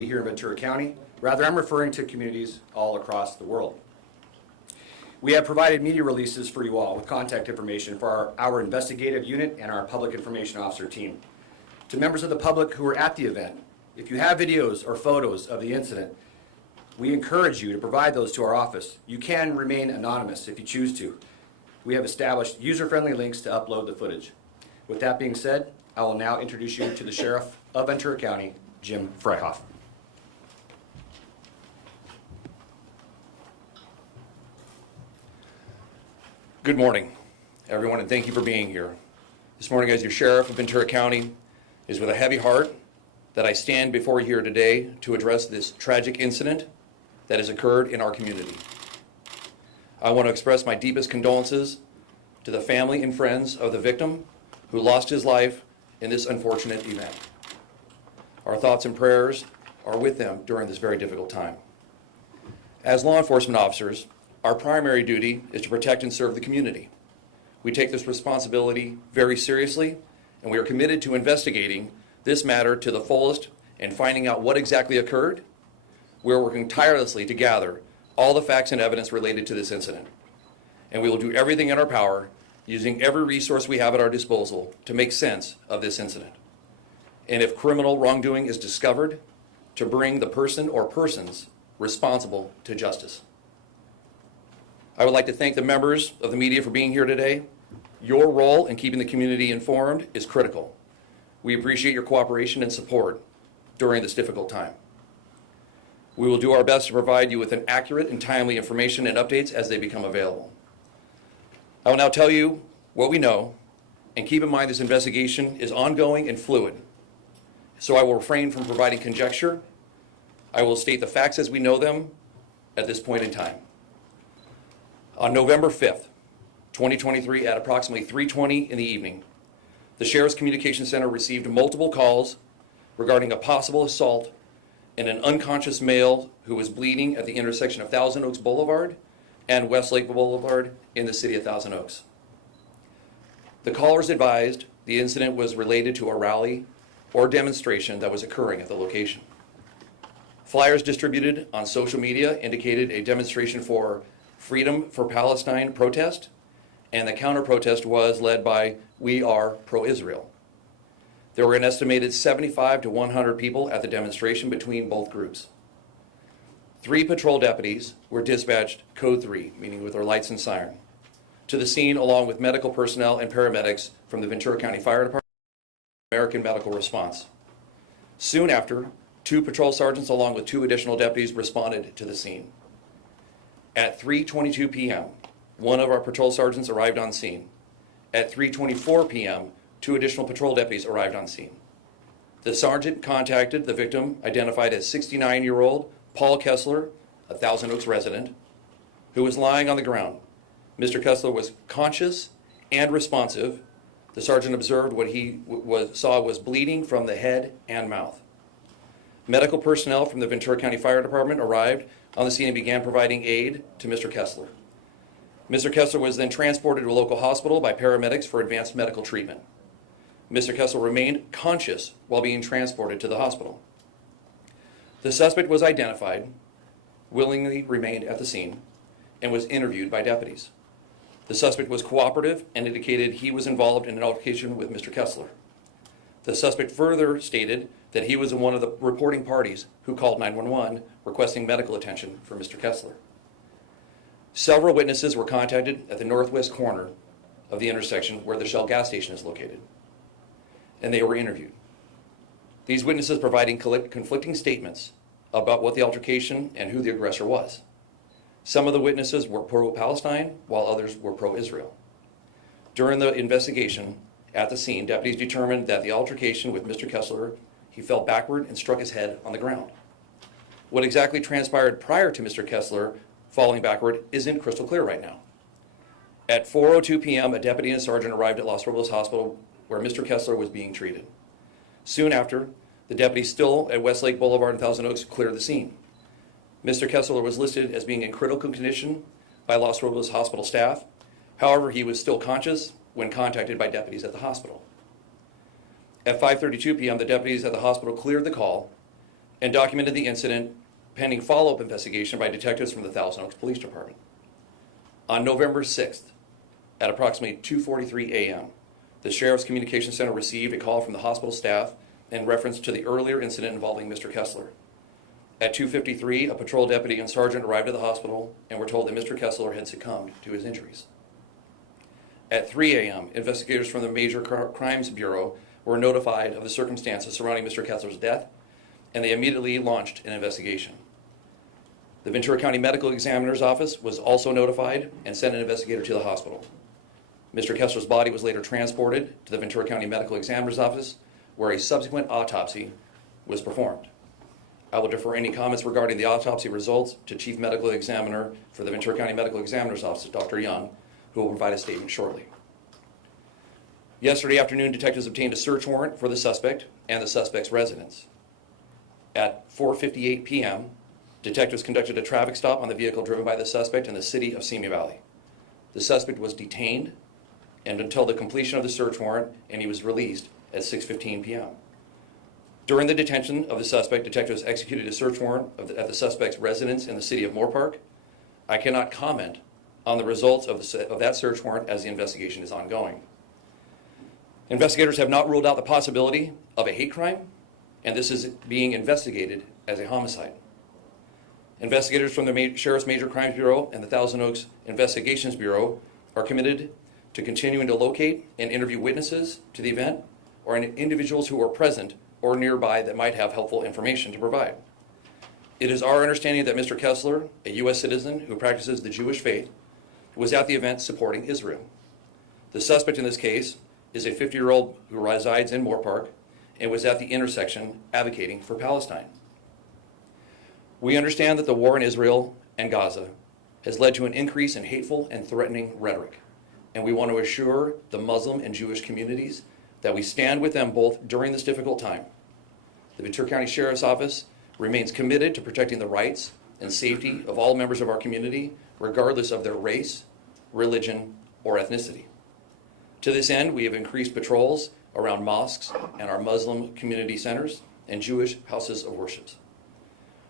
here in Ventura County. Rather, I'm referring to communities all across the world. We have provided media releases for you all with contact information for our investigative unit and our public information officer team. To members of the public who were at the event, if you have videos or photos of the incident, we encourage you to provide those to our office. You can remain anonymous if you choose to. We have established user-friendly links to upload the footage. With that being said, I will now introduce you to the Sheriff of Ventura County, Jim Freihoff. Good morning, everyone, and thank you for being here. This morning, as your Sheriff of Ventura County, it is with a heavy heart that I stand before you here today to address this tragic incident that has occurred in our community. I want to express my deepest condolences to the family and friends of the victim who lost his life in this unfortunate event. Our thoughts and prayers are with them during this very difficult time. As law enforcement officers, our primary duty is to protect and serve the community. We take this responsibility very seriously, and we are committed to investigating this matter to the fullest and finding out what exactly occurred. We're working tirelessly to gather all the facts and evidence related to this incident. And we will do everything in our power, using every resource we have at our disposal to make sense of this incident. And if criminal wrongdoing is discovered, to bring the person or persons responsible to justice. I would like to thank the members of the media for being here today. Your role in keeping the community informed is critical. We appreciate your cooperation and support during this difficult time. We will do our best to provide you with an accurate and timely information and updates as they become available. I will now tell you what we know, and keep in mind this investigation is ongoing and fluid. So I will refrain from providing conjecture. I will state the facts as we know them at this point in time. On November 5th, 2023, at approximately 3:20 in the evening, the Sheriff's Communications Center received multiple calls regarding a possible assault in an unconscious male who was bleeding at the intersection of Thousand Oaks Boulevard and Westlake Boulevard in the city of Thousand Oaks. The callers advised the incident was related to a rally or demonstration that was occurring at the location. Flyers distributed on social media indicated a demonstration for Freedom for Palestine protest, and the counter-protest was led by We Are Pro-Israel. There were an estimated 75 to 100 people at the demonstration between both groups. 3 patrol deputies were dispatched code 3, meaning with their lights and siren, to the scene along with medical personnel and paramedics from the Ventura County Fire Department and American Medical Response. Soon after, 2 patrol sergeants along with 2 additional deputies responded to the scene. At 3:22 p.m., one of our patrol sergeants arrived on scene. At 3:24 p.m., 2 additional patrol deputies arrived on scene. The sergeant contacted the victim, identified as 69-year-old Paul Kessler, a Thousand Oaks resident, who was lying on the ground. Mr. Kessler was conscious and responsive. The sergeant observed what he saw was bleeding from the head and mouth. Medical personnel from the Ventura County Fire Department arrived on the scene and began providing aid to Mr. Kessler. Mr. Kessler was then transported to a local hospital by paramedics for advanced medical treatment. Mr. Kessler remained conscious while being transported to the hospital. The suspect was identified, willingly remained at the scene, and was interviewed by deputies. The suspect was cooperative and indicated he was involved in an altercation with Mr. Kessler. The suspect further stated that he was one of the reporting parties who called 911 requesting medical attention for Mr. Kessler. Several witnesses were contacted at the northwest corner of the intersection where the Shell gas station is located, and they were interviewed. These witnesses providing conflicting statements about what the altercation and who the aggressor was. Some of the witnesses were pro-Palestine, while others were pro-Israel. During the investigation at the scene, deputies determined that the altercation with Mr. Kessler, he fell backward and struck his head on the ground. What exactly transpired prior to Mr. Kessler falling backward isn't crystal clear right now. At 4:02 p.m., a deputy and a sergeant arrived at Los Robles Hospital where Mr. Kessler was being treated. Soon after, the deputies still at Westlake Boulevard and Thousand Oaks cleared the scene. Mr. Kessler was listed as being in critical condition by Los Robles Hospital staff. However, he was still conscious when contacted by deputies at the hospital. At 5:32 p.m., the deputies at the hospital cleared the call and documented the incident pending follow-up investigation by detectives from the Thousand Oaks Police Department. On November 6th, at approximately 2:43 a.m., the Sheriff's Communications Center received a call from the hospital staff in reference to the earlier incident involving Mr. Kessler. At 2:53, a patrol deputy and sergeant arrived at the hospital and were told that Mr. Kessler had succumbed to his injuries. At 3 a.m., investigators from the Major Crimes Bureau were notified of the circumstances surrounding Mr. Kessler's death, and they immediately launched an investigation. The Ventura County Medical Examiner's Office was also notified and sent an investigator to the hospital. Mr. Kessler's body was later transported to the Ventura County Medical Examiner's Office, where a subsequent autopsy was performed. I will defer any comments regarding the autopsy results to Chief Medical Examiner for the Ventura County Medical Examiner's Office, Dr. Young, who will provide a statement shortly. Yesterday afternoon, detectives obtained a search warrant for the suspect and the suspect's residence. At 4:58 p.m., detectives conducted a traffic stop on the vehicle driven by the suspect in the city of Simi Valley. The suspect was detained and until the completion of the search warrant, and he was released at 6:15 p.m. During the detention of the suspect, detectives executed a search warrant at the suspect's residence in the city of Moorpark. I cannot comment on the results of that search warrant as the investigation is ongoing. Investigators have not ruled out the possibility of a hate crime, and this is being investigated as a homicide. Investigators from the Sheriff's Major Crimes Bureau and the Thousand Oaks Investigations Bureau are committed to continuing to locate and interview witnesses to the event or individuals who were present or nearby that might have helpful information to provide. It is our understanding that Mr. Kessler, a U.S. citizen who practices the Jewish faith, was at the event supporting Israel. The suspect in this case is a 50-year-old who resides in Moorpark and was at the intersection advocating for Palestine. We understand that the war in Israel and Gaza has led to an increase in hateful and threatening rhetoric, and we want to assure the Muslim and Jewish communities that we stand with them both during this difficult time. The Ventura County Sheriff's Office remains committed to protecting the rights and safety of all members of our community, regardless of their race, religion, or ethnicity. To this end, we have increased patrols around mosques and our Muslim community centers and Jewish houses of worship.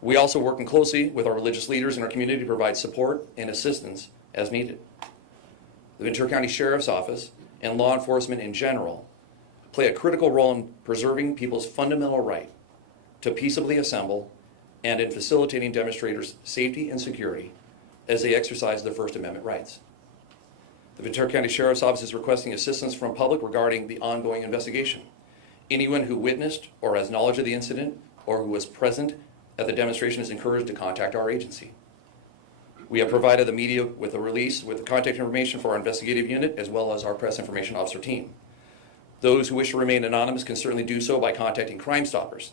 We also work closely with our religious leaders in our community to provide support and assistance as needed. The Ventura County Sheriff's Office and law enforcement in general play a critical role in preserving people's fundamental right to peaceably assemble and in facilitating demonstrators' safety and security as they exercise their First Amendment rights. The Ventura County Sheriff's Office is requesting assistance from public regarding the ongoing investigation. Anyone who witnessed or has knowledge of the incident or who was present at the demonstration is encouraged to contact our agency. We have provided the media with a release with the contact information for our investigative unit as well as our press information officer team. Those who wish to remain anonymous can certainly do so by contacting Crime Stoppers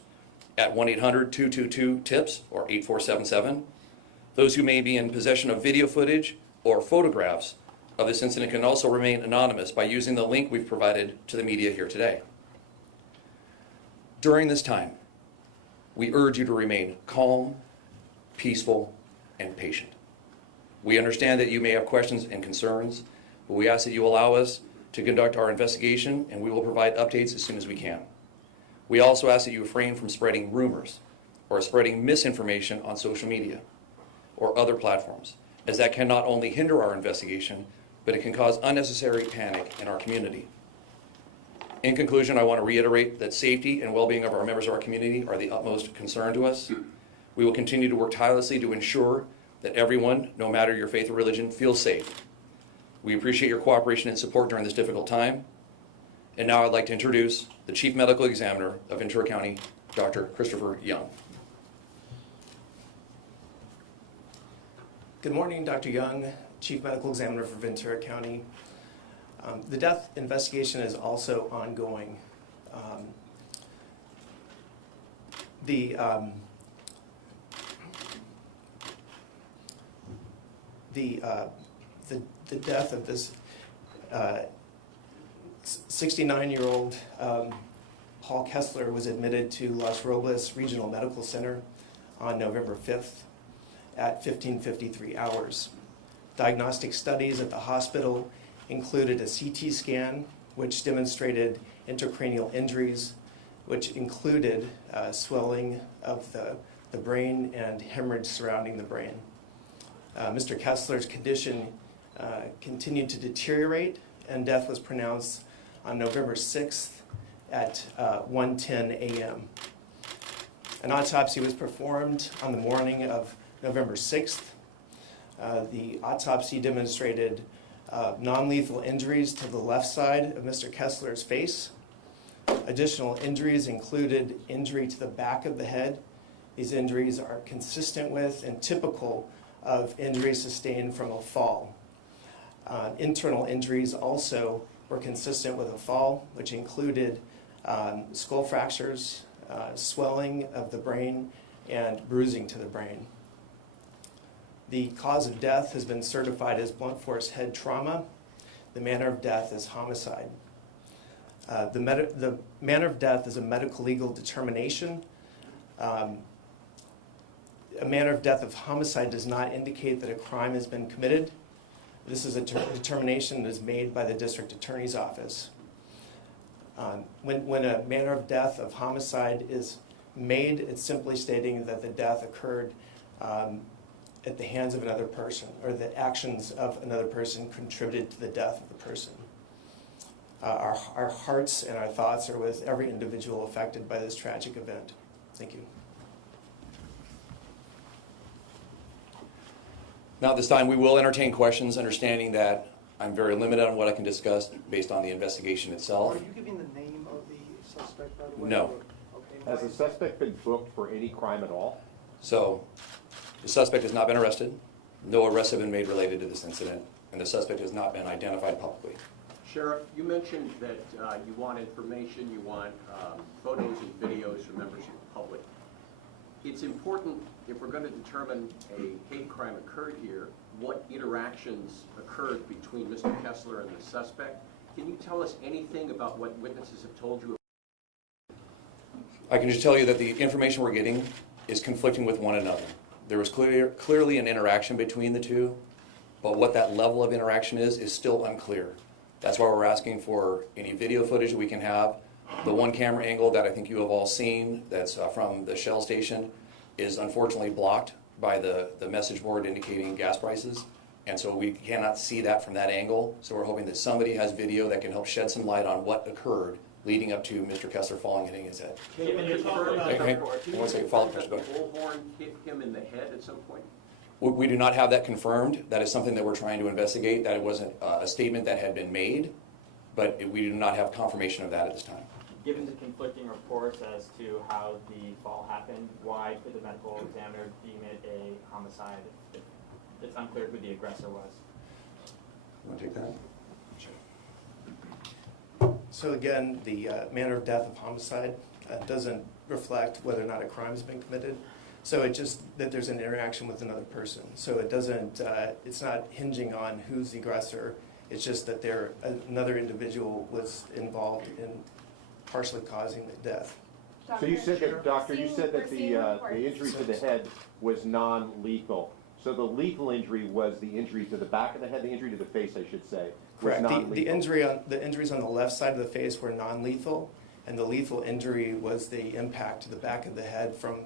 at 1-800-222-TIPS or 8477. Those who may be in possession of video footage or photographs of this incident can also remain anonymous by using the link we've provided to the media here today. During this time, we urge you to remain calm, peaceful, and patient. We understand that you may have questions and concerns, but we ask that you allow us to conduct our investigation, and we will provide updates as soon as we can. We also ask that you refrain from spreading rumors or spreading misinformation on social media or other platforms, as that can not only hinder our investigation, but it can cause unnecessary panic in our community. In conclusion, I want to reiterate that safety and well-being of our members of our community are the utmost concern to us. We will continue to work tirelessly to ensure that everyone, no matter your faith or religion, feels safe. We appreciate your cooperation and support during this difficult time. And now I'd like to introduce the Chief Medical Examiner of Ventura County, Dr. Christopher Young. Good morning, Dr. Young, Chief Medical Examiner for Ventura County. The death investigation is also ongoing. The death of this 69-year-old Paul Kessler was admitted to Los Robles Regional Medical Center on November 5th at 15:53 hours. Diagnostic studies at the hospital included a CT scan, which demonstrated intracranial injuries which included swelling of the brain and hemorrhage surrounding the brain. Mr. Kessler's condition continued to deteriorate, and death was pronounced on November 6th at 1:10 a.m. An autopsy was performed on the morning of November 6th. The autopsy demonstrated non-lethal injuries to the left side of Mr. Kessler's face. Additional injuries included injury to the back of the head. These injuries are consistent with and typical of injuries sustained from a fall. Internal injuries also were consistent with a fall, which included skull fractures, swelling of the brain, and bruising to the brain. The cause of death has been certified as blunt force head trauma. The manner of death is homicide. The manner of death is a medical legal determination. A manner of death of homicide does not indicate that a crime has been committed. This is a determination that is made by the district attorney's office. When a manner of death of homicide is made, it's simply stating that the death occurred at the hands of another person, or the actions of another person contributed to the death of the person. Our hearts and our thoughts are with every individual affected by this tragic event. Thank you. Now at this time, we will entertain questions, understanding that I'm very limited on what I can discuss based on the investigation itself. Are you giving the name of the suspect, by the way? No. Okay. Has the suspect been booked for any crime at all? So the suspect has not been arrested. No arrests have been made related to this incident, and the suspect has not been identified publicly. Sheriff, you mentioned that you want information, you want photos and videos from members of the public. It's important, if we're going to determine a hate crime occurred here, what interactions occurred between Mr. Kessler and the suspect. Can you tell us anything about what witnesses have told you? I can just tell you that the information we're getting is conflicting with one another. There was clearly an interaction between the two, but what that level of interaction is still unclear. That's why we're asking for any video footage that we can have. The one camera angle that I think you have all seen that's from the Shell station is unfortunately blocked by the message board indicating gas prices, and so we cannot see that from that angle. So we're hoping that somebody has video that can help shed some light on what occurred leading up to Mr. Kessler falling and hitting his head. Can you confirm that the bullhorn hit him in the head at some point? We do not have that confirmed. That is something that we're trying to investigate. That it wasn't a statement that had been made, but we do not have confirmation of that at this time. Given the conflicting reports as to how the fall happened, why could the medical examiner deem it a homicide if it's unclear who the aggressor was? You want to take that? Sure. So again, the manner of death of homicide doesn't reflect whether or not a crime has been committed. So it just that there's an interaction with another person. So it doesn't, it's not hinging on who's the aggressor. It's just that another individual was involved in partially causing the death. So you said that, Doctor, you said that the injury to the head was non-lethal. So the lethal injury was the injury to the back of the head, the injury to the face, I should say. Correct. The injuries on the left side of the face were non-lethal, and the lethal injury was the impact to the back of the head from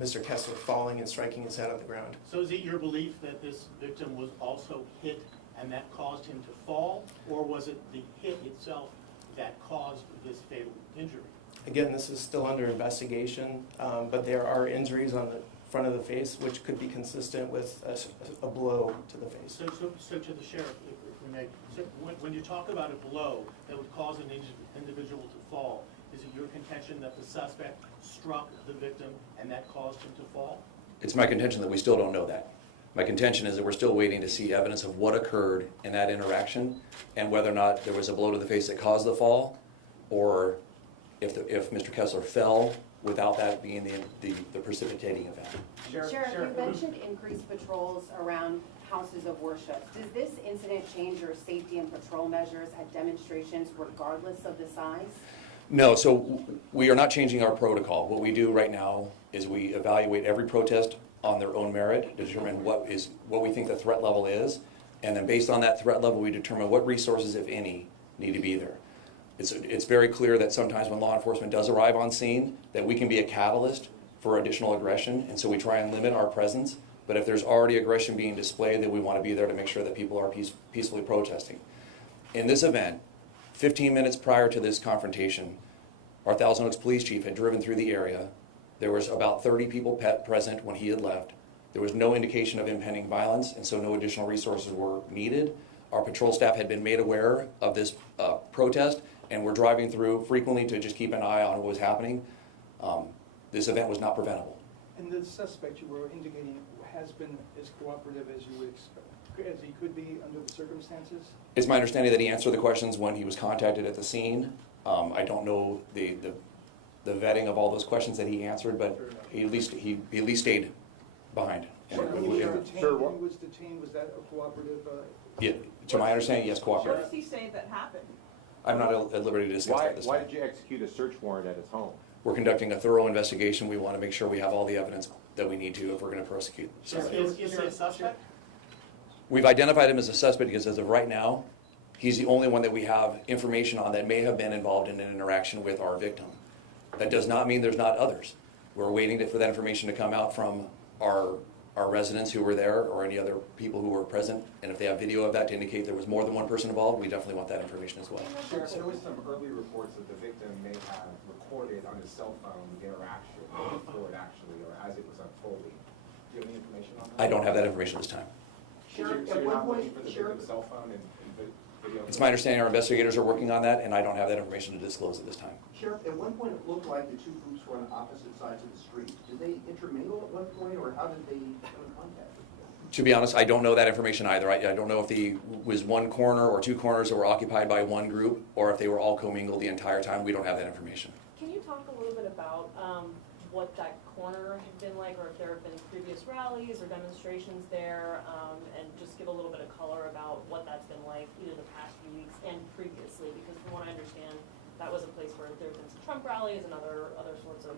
Mr. Kessler falling and striking his head on the ground. So is it your belief that this victim was also hit and that caused him to fall, or was it the hit itself that caused this fatal injury? Again, this is still under investigation, but there are injuries on the front of the face which could be consistent with a blow to the face. So to the sheriff, if we may, so when you talk about a blow that would cause an individual to fall, is it your contention that the suspect struck the victim and that caused him to fall? It's my contention that we still don't know that. My contention is that we're still waiting to see evidence of what occurred in that interaction and whether or not there was a blow to the face that caused the fall, or if Mr. Kessler fell without that being the precipitating event. Sheriff, you mentioned increased patrols around houses of worship. Does this incident change your safety and patrol measures at demonstrations regardless of the size? No, so we are not changing our protocol. What we do right now is we evaluate every protest on their own merit, determine what we think the threat level is, and then based on that threat level we determine what resources, if any, need to be there. It's very clear that sometimes when law enforcement does arrive on scene, that we can be a catalyst for additional aggression, and so we try and limit our presence. But if there's already aggression being displayed, then we want to be there to make sure that people are peacefully protesting. In this event, 15 minutes prior to this confrontation, our Thousand Oaks police chief had driven through the area. There was about 30 people present when he had left. There was no indication of impending violence, and so no additional resources were needed. Our patrol staff had been made aware of this protest, and were driving through frequently to just keep an eye on what was happening. This event was not preventable. And the suspect you were indicating has been as cooperative as you would expect, as he could be under the circumstances? It's my understanding that he answered the questions when he was contacted at the scene. I don't know the vetting of all those questions that he answered, but he at least stayed behind. When he was detained, was that a cooperative? Yeah, to my understanding, yes, What cooperative. does he say that happened? I'm not at liberty to discuss that this Why time. did you execute a search warrant at his home? We're conducting a thorough investigation. We want to make sure we have all the evidence that we need to if we're going to prosecute. Is he a suspect? We've identified him as a suspect because as of right now, he's the only one that we have information on that may have been involved in an interaction with our victim. That does not mean there's not others. We're waiting for that information to come out from our residents who were there or any other people who were present. And if they have video of that to indicate there was more than one person involved, we definitely want that information as well. Sheriff, there was some early reports that the victim may have recorded on his cell phone the interaction before it actually, or as it was unfolding. Do you have any information on that? I don't have that information this time. Sheriff, At you're one not looking point, for the Sheriff- victim's cell phone and video? It's my understanding our investigators are working on that, and I don't have that information to disclose at this time. Sheriff, at one point it looked like the two groups were on opposite sides of the street. Did they intermingle at one point, or how did they come in contact? To be honest, I don't know that information either. I don't know if he was one corner or two corners that were occupied by one group, or if they were all commingled the entire time. We don't have that information. Can you talk a little bit about what that corner had been like, or if there have been previous rallies or demonstrations there, and just give a little bit of color about what that's been like either the past few weeks and previously? Because from what I understand, that was a place where there have been some Trump rallies and other sorts of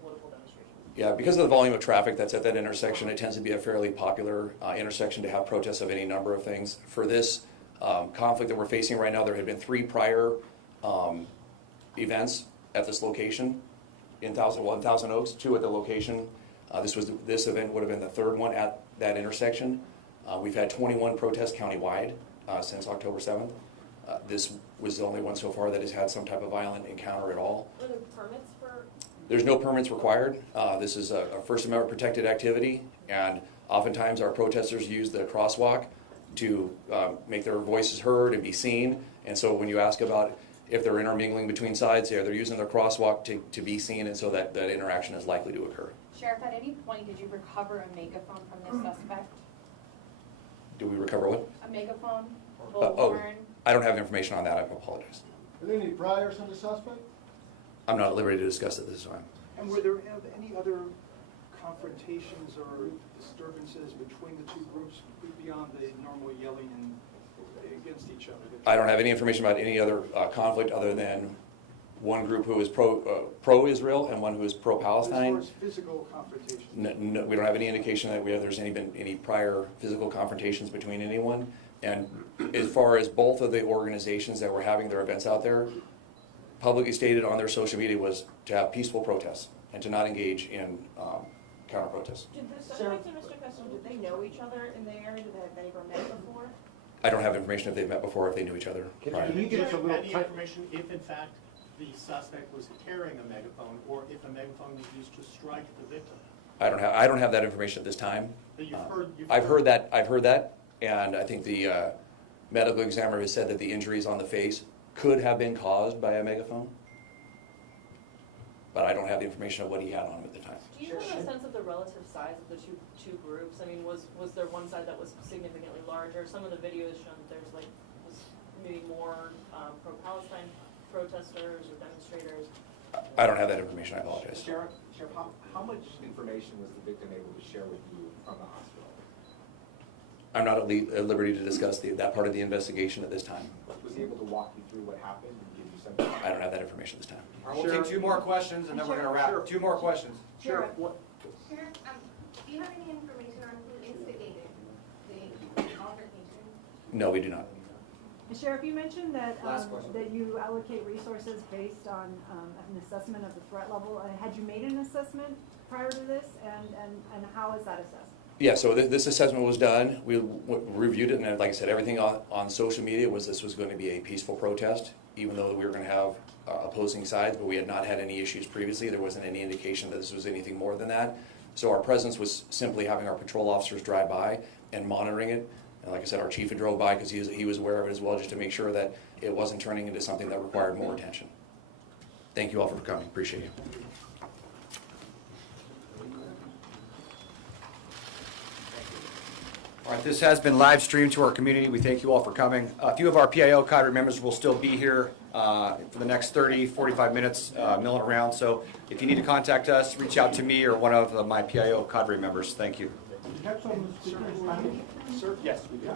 political demonstrations. Yeah, because of the volume of traffic that's at that intersection, it tends to be a fairly popular intersection to have protests of any number of things. For this conflict that we're facing right now, there had been 3 prior events at this location in Thousand Oaks, 2 at the location. This event would have been the 3rd one at that intersection. We've had 21 protests countywide since October 7th. This was the only one so far that has had some type of violent encounter at all. Were there permits for? There's no permits required. This is a First Amendment protected activity, and oftentimes our protesters use the crosswalk to make their voices heard and be seen. And so when you ask about if they're intermingling between sides, they're using their crosswalk to be seen, and so that interaction is likely to occur. Sheriff, at any point did you recover a megaphone from this suspect? Do we recover what? A megaphone, Oh, bullhorn? I don't have information on that. I apologize. Are there any priors on the suspect? I'm not at liberty to discuss it this time. And were there any other confrontations or disturbances between the two groups beyond the normal yelling and against each other? I don't have any information about any other conflict other than one group who is pro-Israel and one who is pro-Palestine. As far as physical confrontation? No, we don't have any indication that there's been any prior physical confrontations between anyone. And as far as both of the organizations that were having their events out there, publicly stated on their social media was to have peaceful protests and to not engage in counter-protests. Did the suspect and Mr. Custom, did they know each other in the area? Did they have ever met before? I don't have information if they've met before, if they knew each other prior. Can you give us a little Any information if in fact the suspect was carrying a megaphone, or if a megaphone was used to strike the victim? I don't have that information at this time. That I've heard that, and I think the medical examiner has said that the injuries on the face could have been caused by a megaphone, but I don't have the information of what he had on him at the time. Do you have a sense of the relative size of the two groups? I mean, was there one side that was significantly larger? Some of the videos shown that there's was maybe more pro-Palestine protesters or demonstrators. I don't have that information. I apologize. Sheriff, how much information was the victim able to share with you from the hospital? I'm not at liberty to discuss that part of the investigation at this time. Was he able to walk you through what happened and give you some? I don't have that information this time. All right, we'll take 2 more questions and then we're going to wrap. Sure. 2 more questions. Sheriff, what? Sheriff, do you have any information on who instigated the confrontation? No, we do not. And Sheriff, you mentioned that, Last question. that you allocate resources based on an assessment of the threat level. Had you made an assessment prior to this, and how is that assessed? Yeah, so this assessment was done. We reviewed it, and like I said, everything on social media was this was going to be a peaceful protest, even though we were going to have opposing sides, but we had not had any issues previously. There wasn't any indication that this was anything more than that. So our presence was simply having our patrol officers drive by and monitoring it. And like I said, our chief had drove by because he was aware of it as well, just to make sure that it wasn't turning into something that required more attention. Thank you all for coming. Appreciate you. All right, this has been live streamed to our community. We thank you all for coming. A few of our PIO cadre members will still be here for the next 30, 45 minutes milling around. So if you need to contact us, reach out to me or one of my PIO cadre members. Thank you. Sir, yes, we do.